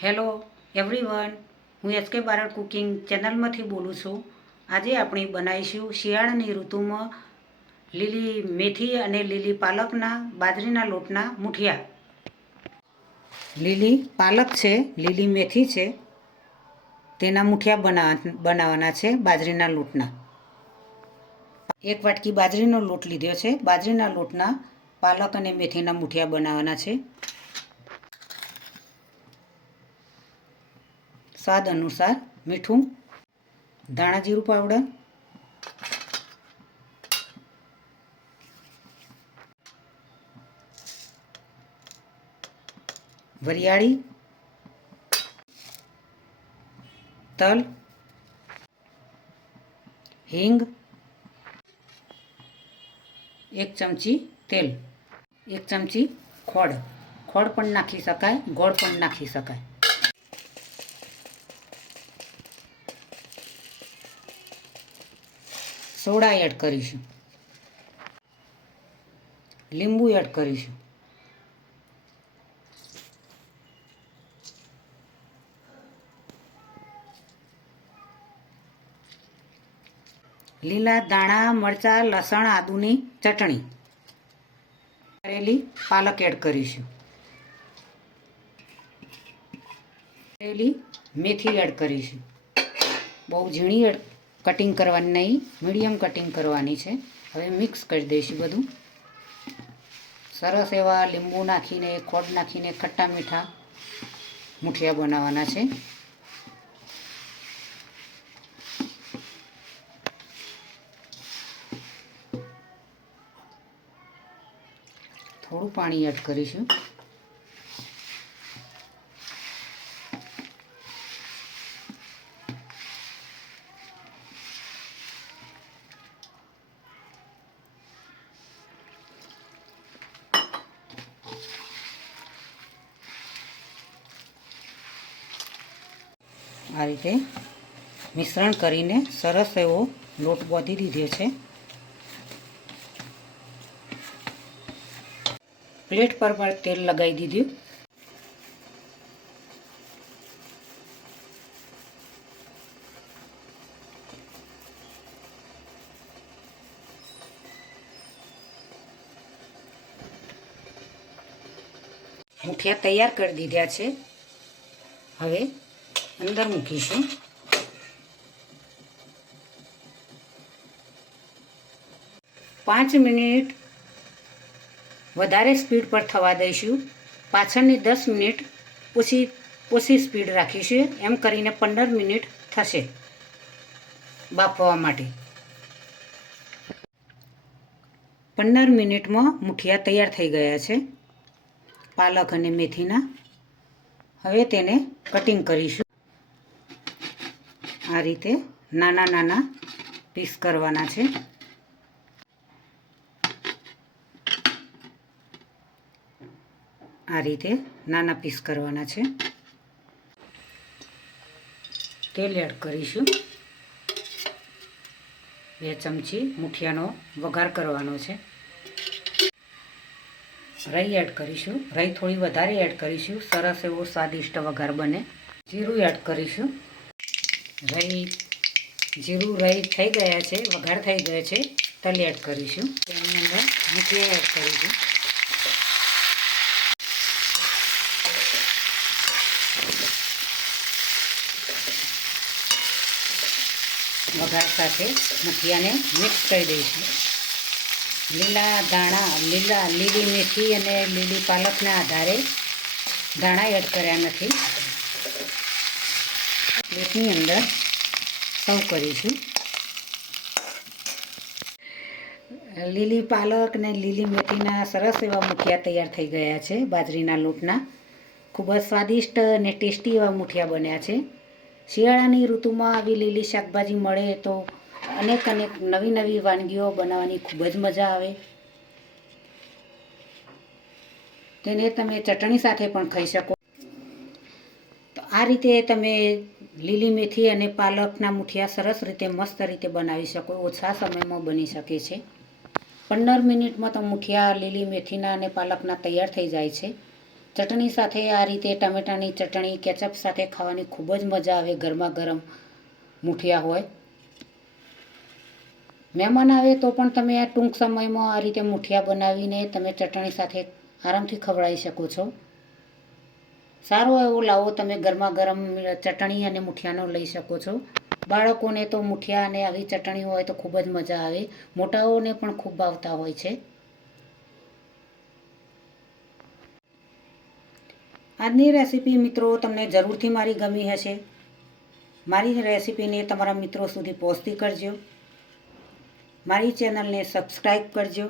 Hello everyone, હું HK Barad cooking ચેનલમાંથી બોલું છું. આજે આપણે બનાવીશું શિયાળાની ઋતુમાં લીલી મેથી અને લીલી પાલકના બાજરીના લોટના મુઠિયા. લીલી પાલક છે, લીલી મેથી છે, તેના મુઠિયા બનાવવાના છે બાજરીના લોટના. એક વાટકી બાજરીનો લોટ લીધો છે. બાજરીના લોટના પાલક અને મેથીના મુઠિયા બનાવવાના છે. સ્વાદ અનુસાર મીઠું, ધાણા જીરું પાવડર, વરિયાળી, તલ, હિંગ, 1 ચમચી તેલ, 1 ચમચી ખોળ પણ નાખી શકાય, ગોળ પણ નાખી શકાય. સોડા એડ કરીશું, લીંબુ એડ કરીશું, લીલા ધાણા, મરચાં, લસણ, આદુની ચટણી, કરેલી પાલક એડ કરીશું, કરેલી મેથી એડ કરીશું. બહુ ઝીણી કટિંગ કરવાની નહીં, મીડિયમ કટિંગ કરવાની છે. હવે મિક્સ કરી દઈશું બધું. સરસ એવા લીંબુ નાખીને, ખોડ નાખીને ખટ્ટા મીઠા મુઠિયા બનાવવાના છે. થોડું પાણી એડ કરીશું. આ રીતે મિશ્રણ કરીને સરસ એવો લોટ બાંધી દીધો છે. પ્લેટ પર પણ તેલ લગાવી દીધું. મુઠિયા તૈયાર કરી દીધા છે. હવે અંદર મૂકીશું. પાંચ મિનિટ વધારે સ્પીડ પર થવા દઈશું. પાછળની 10 મિનિટ ઓછી સ્પીડ રાખીશું. એમ કરીને 15 મિનિટ થશે બાફવા માટે. 15 મિનિટમાં મુઠિયા તૈયાર થઈ ગયા છે પાલક અને મેથીના. હવે તેને કટિંગ કરીશું. આ રીતે નાના નાના પીસ કરવાના છે. આ રીતે નાના પીસ કરવાના છે. તેલ એડ કરીશું. 2 ચમચી મુઠિયાનો વઘાર કરવાનો છે. રાઈ એડ કરીશું. રાઈ થોડી વધારે એડ કરીશું. સરસ એવો સ્વાદિષ્ટ વઘાર બને. જીરું એડ કરીશું. જીરું રાઈ થઈ ગયા છે, વઘાર થઈ ગયો છે. તલ એડ કરીશું. તેની અંદર મુઠિયા એડ કરીશું. વઘાર સાથે મુઠિયાને મિક્સ કરી દઈશું. લીલા ધાણા, લીલી મેથી અને લીલી પાલકના આધારે ધાણા એડ કર્યા નથી. પ્લેટની અંદર સર્વ કરીશું. લીલી પાલક અને લીલી મેથીના સરસ એવા મુઠિયા તૈયાર થઈ ગયા છે બાજરીના લોટના. ખૂબ જ સ્વાદિષ્ટ અને ટેસ્ટી એવા મુઠિયા બન્યા છે. શિયાળાની ઋતુમાં આવી લીલી શાકભાજી મળે તો અનેક નવી વાનગીઓ બનાવવાની ખૂબ જ મજા આવે. તેને તમે ચટણી સાથે પણ ખાઈ શકો. તો આ રીતે તમે લીલી મેથી અને પાલકના મુઠિયા સરસ રીતે મસ્ત રીતે બનાવી શકો. ઓછા સમયમાં બની શકે છે. 15 મિનિટમાં તો મુઠિયા લીલી મેથીના અને પાલકના તૈયાર થઈ જાય છે. ચટણી સાથે આ રીતે ટામેટાની ચટણી કેચઅપ સાથે ખાવાની ખૂબ જ મજા આવે. ગરમા ગરમ મૂઠિયા હોય. મહેમાન આવે તો પણ તમે આ ટૂંક સમયમાં આ રીતે મૂઠિયા બનાવીને તમે ચટણી સાથે આરામથી ખવડાવી શકો છો. સારો એવો લાવો તમે ગરમા ગરમ ચટણી અને મૂઠિયાનો લઈ શકો છો. બાળકોને તો મૂઠિયા અને આવી ચટણી હોય તો ખૂબ જ મજા આવે. મોટાઓને પણ ખૂબ ભાવતા હોય છે. આજની રેસીપી મિત્રો તમને જરૂરથી મારી ગમી હશે. મારી રેસીપીને તમારા મિત્રો સુધી પહોંચતી કરજો. મારી ચેનલને સબસ્ક્રાઈબ કરજો.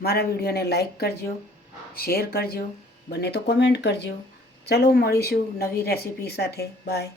મારા વિડીયોને લાઈક કરજો, શેર કરજો, બને તો કોમેન્ટ કરજો. ચલો મળીશું નવી રેસીપી સાથે. બાય.